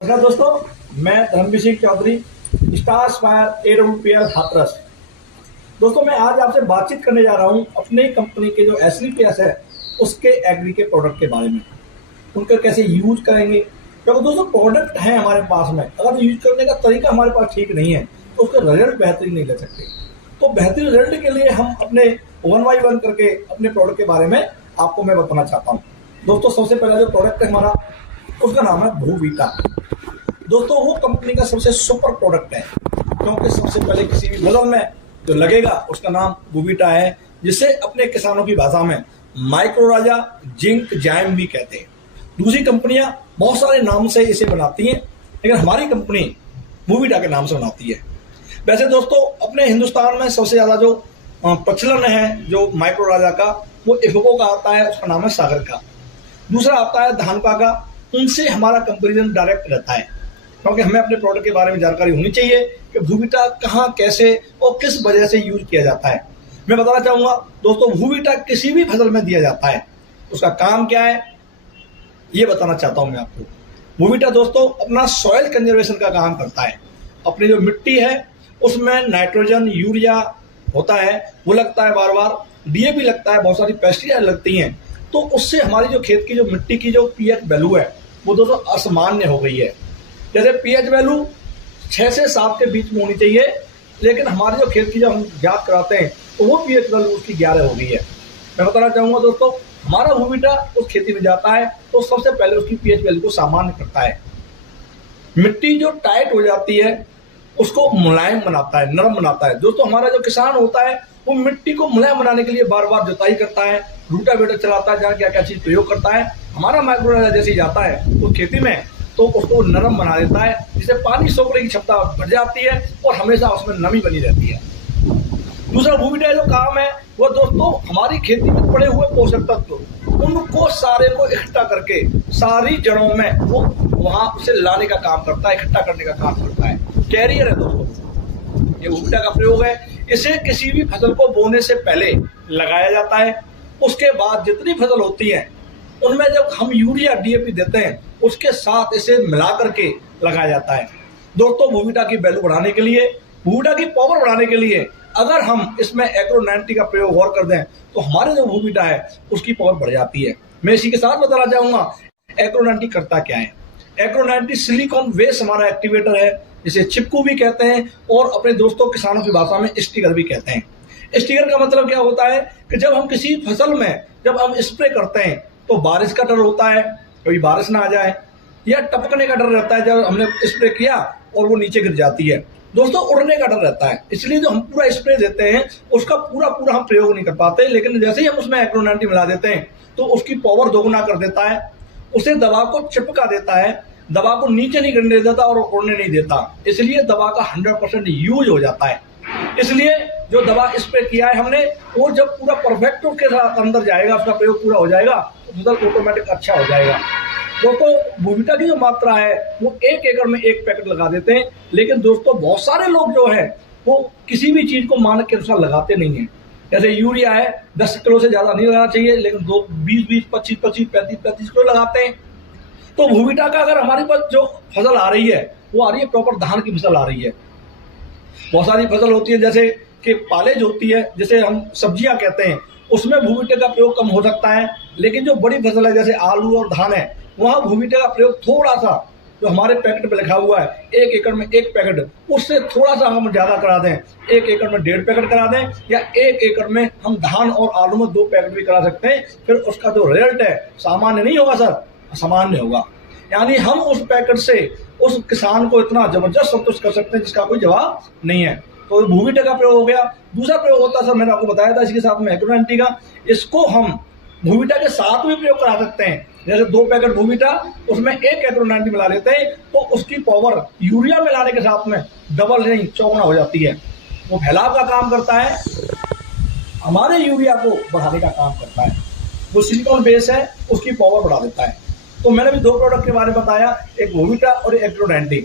नमस्कार दोस्तों, मैं धर्मवीर सिंह चौधरी, स्टार स्पायर एरोपीएल हाथरस। दोस्तों, मैं आज आपसे बातचीत करने जा रहा हूं अपने कंपनी के जो एसलीपीएस है उसके एग्री के प्रोडक्ट के बारे में। उनका कैसे यूज करेंगे, क्योंकि दोस्तों प्रोडक्ट है हमारे पास में, अगर यूज करने का तरीका हमारे पास ठीक नहीं है तो उसका रिजल्ट बेहतरीन नहीं ले सकते। तो बेहतरीन रिजल्ट के लिए हम अपने 1 बाय 1 करके अपने प्रोडक्ट के बारे में आपको मैं बताना चाहता हूँ। दोस्तों, सबसे पहला जो प्रोडक्ट है हमारा, उसका नाम है भूवीटा। दोस्तों, वो कंपनी का सबसे सुपर प्रोडक्ट है, क्योंकि सबसे पहले किसी भी फसल में जो लगेगा उसका नाम भूवीटा है, जिसे अपने किसानों की भाषा में माइक्रो राजा, जिंक, जाइम भी कहते हैं। दूसरी कंपनियां बहुत सारे नाम से इसे बनाती हैं, लेकिन हमारी कंपनी भूवीटा के नाम से बनाती है। वैसे दोस्तों, अपने हिंदुस्तान में सबसे ज्यादा जो प्रचलन है जो माइक्रो राजा का, वो इफको का आता है, उसका नाम है सागर का। दूसरा आता है धानुका का, उनसे हमारा कंपेरिजन डायरेक्ट रहता है, क्योंकि हमें अपने प्रोडक्ट के बारे में जानकारी होनी चाहिए कि भूवीटा कहाँ, कैसे और किस वजह से यूज किया जाता है। मैं बताना चाहूंगा दोस्तों, भूवीटा किसी भी फसल में दिया जाता है, उसका काम क्या है ये बताना चाहता हूं मैं आपको। भूवीटा दोस्तों अपना सॉइल कंजर्वेशन का काम करता है। अपनी जो मिट्टी है उसमें नाइट्रोजन, यूरिया होता है, वो लगता है बार बार, डीएपी लगता है, बहुत सारी पेस्टिसाइड लगती हैं। तो उससे हमारी जो खेत की जो मिट्टी की जो पीएच वैल्यू है वो दोस्तों असामान्य हो गई है। जैसे पीएच वैल्यू 6 से 7 के बीच में होनी चाहिए, लेकिन हमारे जो खेत की जब हम जांच कराते हैं तो वो पीएच वैल्यू उसकी 11 हो गई है। मैं बताना चाहूंगा दोस्तों, हमारा भूवीटा उस खेती में जाता है तो सबसे पहले उसकी पीएच वैल्यू को सामान्य करता है। मिट्टी जो टाइट हो जाती है उसको मुलायम बनाता है, नरम बनाता है। दोस्तों, हमारा जो किसान होता है वो मिट्टी को मुलायम बनाने के लिए बार बार जुताई करता है, रूटावेटर चलाता है, जहाँ क्या क्या चीज प्रयोग करता है। हमारा माइक्रो राजा जैसे ही जाता है उस खेती में तो उसको नरम बना देता है, जिससे पानी सोखने की क्षमता बढ़ जाती है और हमेशा उसमें नमी बनी रहती है। दूसरा भूवीटा जो काम है वो दोस्तों हमारी खेती में पड़े हुए पोषक तत्व उनको सारे को इकट्ठा करके सारी जड़ों में वो वहां उसे लाने का काम करता है, इकट्ठा करने का काम करता है। कैरियर है दोस्तों, ये भूवीटा का प्रयोग है। इसे किसी भी फसल को बोने से पहले लगाया जाता है। उसके बाद जितनी फसल होती है उनमें जब हम यूरिया, डीएपी देते हैं उसके साथ इसे मिला करके लगाया जाता है। दोस्तों, भूवीटा की वैल्यू बढ़ाने के लिए, भूवीटा की पावर बढ़ाने के लिए अगर हम इसमें एग्रो 90 का प्रयोग और कर दें तो हमारे जो भूवीटा है उसकी पावर बढ़ जाती है। मैं इसी के साथ बताना चाहूंगा एग्रो 90 करता क्या है। एग्रो 90 सिलिकॉन वेस्ट हमारा एक्टिवेटर है, जिसे चिपकू भी कहते हैं और अपने दोस्तों किसानों की भाषा में स्टिकर भी कहते हैं। स्टिकर का मतलब क्या होता है कि जब हम किसी फसल में जब हम स्प्रे करते हैं तो बारिश का डर होता है, कभी बारिश ना आ जाए, या टपकने का डर रहता है जब हमने स्प्रे किया और वो नीचे गिर जाती है। दोस्तों, उड़ने का डर रहता है, इसलिए जो हम पूरा स्प्रे देते हैं उसका पूरा हम प्रयोग नहीं कर पाते। लेकिन जैसे ही हम उसमें एग्रो 90 मिला देते हैं तो उसकी पावर दोगुना कर देता है, उसे दवा को चिपका देता है, दवा को नीचे नहीं गिरने देता और उड़ने नहीं देता, इसलिए दवा का 100% यूज हो जाता है। इसलिए जो दवा स्प्रे किया है हमने वो जब पूरा परफेक्ट उसके साथ अंदर जाएगा, उसका प्रयोग पूरा हो जाएगा तो फसल ऑटोमेटिक अच्छा हो जाएगा। दोस्तों, भूवीटा की जो मात्रा है वो 1 एकड़ में 1 पैकेट लगा देते हैं, लेकिन दोस्तों बहुत सारे लोग जो है वो किसी भी चीज को मानक के अनुसार लगाते नहीं है। जैसे यूरिया है 10 किलो से ज्यादा नहीं लगाना चाहिए, लेकिन 20-20, 25-25, 35-35 किलो लगाते हैं। तो भूवीटा का अगर हमारे पास जो फसल आ रही है वो आ रही है प्रॉपर धान की फसल आ रही है। बहुत सारी फसल होती है जैसे कि पालेज होती है, जिसे हम सब्जियां कहते हैं, उसमें भूवीटे का प्रयोग कम हो सकता है। लेकिन जो बड़ी फसल है जैसे आलू और धान है, वहां भूवीटे का प्रयोग थोड़ा सा, जो हमारे पैकेट पे लिखा हुआ है 1 एकड़ में 1 पैकेट, उससे थोड़ा सा हम ज्यादा करा दें, 1 एकड़ में 1.5 पैकेट करा दें, या 1 एकड़ में हम धान और आलू में 2 पैकेट भी करा सकते हैं। फिर उसका जो रिजल्ट है सामान्य नहीं होगा सर, असामान्य होगा। यानी हम उस पैकेट से उस किसान को इतना जबरदस्त संतुष्ट कर सकते हैं जिसका कोई जवाब नहीं है। तो भूवीटा का प्रयोग हो गया। दूसरा प्रयोग होता है सर, मैंने आपको बताया था इसके साथ में एग्रो 90 का, इसको हम भूवीटा के साथ भी प्रयोग करा सकते हैं। जैसे 2 पैकेट भूवीटा उसमें 1 एग्रो 90 मिला लेते हैं तो उसकी पावर यूरिया मिलाने के साथ में डबल नहीं, चौगुना हो जाती है। वो फैलाव का काम करता है, हमारे यूरिया को बढ़ाने का काम करता है। वो सिलिकॉन बेस है, उसकी पावर बढ़ा देता है। तो मैंने भी 2 प्रोडक्ट के बारे में बताया, एक भूवीटा और एक एग्रो 90।